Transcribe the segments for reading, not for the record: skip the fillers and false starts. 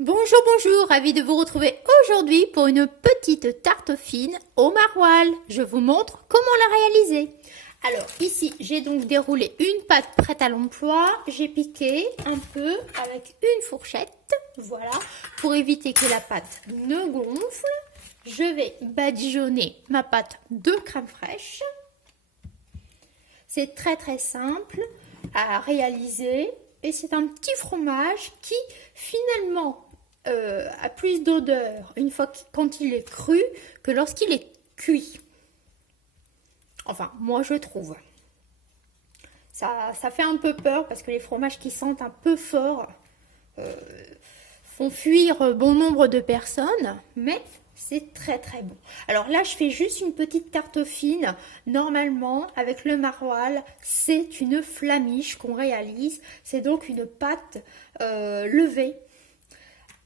Bonjour, bonjour, ravi de vous retrouver aujourd'hui pour une petite tarte fine au maroilles. Je vous montre comment la réaliser. Alors ici, j'ai donc déroulé une pâte prête à l'emploi. J'ai piqué un peu avec une fourchette, voilà, pour éviter que la pâte ne gonfle. Je vais badigeonner ma pâte de crème fraîche. C'est très simple à réaliser et c'est un petit fromage qui finalement a plus d'odeur quand il est cru que lorsqu'il est cuit. Enfin, moi je trouve. Ça fait un peu peur parce que les fromages qui sentent un peu fort font fuir bon nombre de personnes, mais c'est très bon. Alors là, je fais juste une petite tarte fine. Normalement, avec le maroilles, c'est une flamiche qu'on réalise. C'est donc une pâte levée.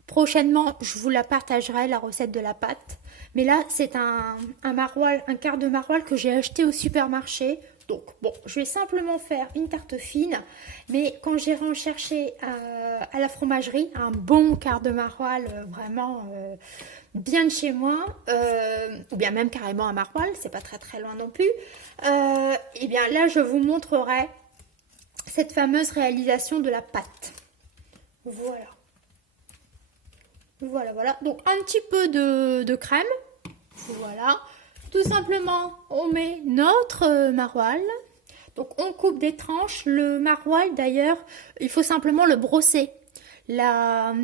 Prochainement, je vous la partagerai, la recette de la pâte. Mais là, c'est un maroilles, un quart de maroilles que j'ai acheté au supermarché. Donc, bon, je vais simplement faire une tarte fine. Mais quand j'irai en chercher à la fromagerie, un bon quart de maroilles, vraiment bien de chez moi, ou bien même carrément un maroilles, c'est pas très loin non plus, et bien là, je vous montrerai cette fameuse réalisation de la pâte. Voilà. Donc, un petit peu de crème. Voilà. Tout simplement, on met notre maroilles. Donc, on coupe des tranches. Le maroilles, d'ailleurs, il faut simplement le brosser. La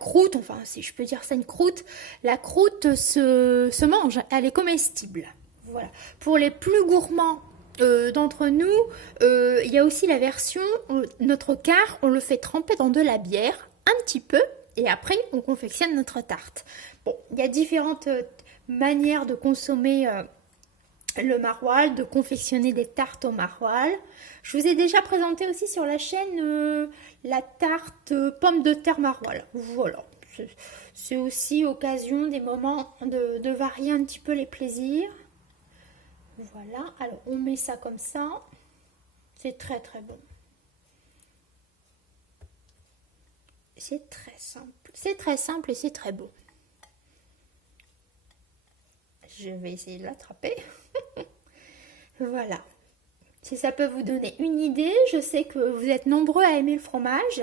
croûte, enfin, si je peux dire ça, une croûte, la croûte se mange. Elle est comestible. Voilà. Pour les plus gourmands d'entre nous, il y a aussi la version, notre quart, on le fait tremper dans de la bière, un petit peu. Et après, on confectionne notre tarte. Bon, il y a différentes manières de consommer le maroilles, de confectionner des tartes au maroilles. Je vous ai déjà présenté aussi sur la chaîne la tarte pomme de terre maroilles. Voilà, c'est aussi occasion des moments de varier un petit peu les plaisirs. Voilà, alors on met ça comme ça. C'est très bon. C'est très simple et c'est très beau. Je vais essayer de l'attraper. Voilà. Si ça peut vous donner une idée, je sais que vous êtes nombreux à aimer le fromage.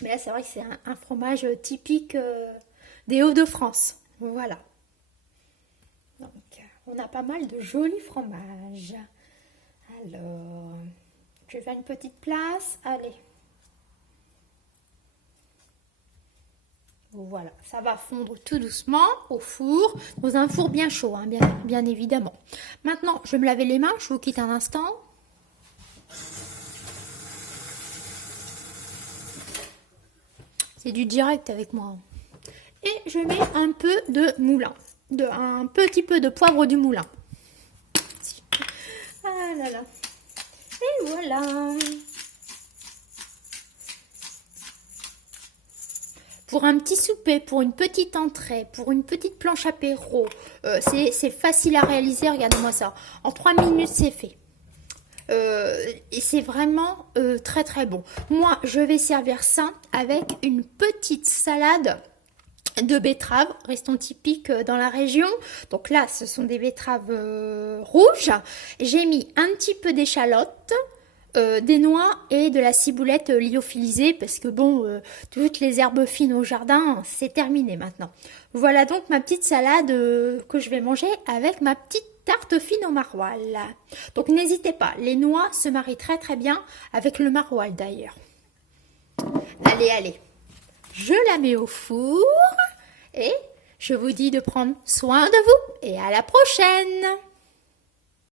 Mais là, c'est vrai que c'est un fromage typique des Hauts-de-France. Voilà. Donc, on a pas mal de jolis fromages. Alors, je vais faire une petite place. Allez. Voilà, ça va fondre tout doucement au four, dans un four bien chaud, hein, bien évidemment. Maintenant, je vais me laver les mains, je vous quitte un instant. C'est du direct avec moi. Et je mets un peu de moulin, un petit peu de poivre du moulin. Ah là là. Et voilà. Pour un petit souper, pour une petite entrée, pour une petite planche apéro, c'est facile à réaliser, regardez-moi ça. En 3 minutes, c'est fait. Et c'est vraiment très bon. Moi, je vais servir ça avec une petite salade de betteraves, restons typiques dans la région. Donc là, ce sont des betteraves rouges. J'ai mis un petit peu d'échalote, des noix et de la ciboulette lyophilisée parce que bon, toutes les herbes fines au jardin, c'est terminé maintenant. Voilà donc ma petite salade que je vais manger avec ma petite tarte fine au maroilles. Donc n'hésitez pas, les noix se marient très bien avec le maroilles d'ailleurs. Allez, je la mets au four et je vous dis de prendre soin de vous et à la prochaine.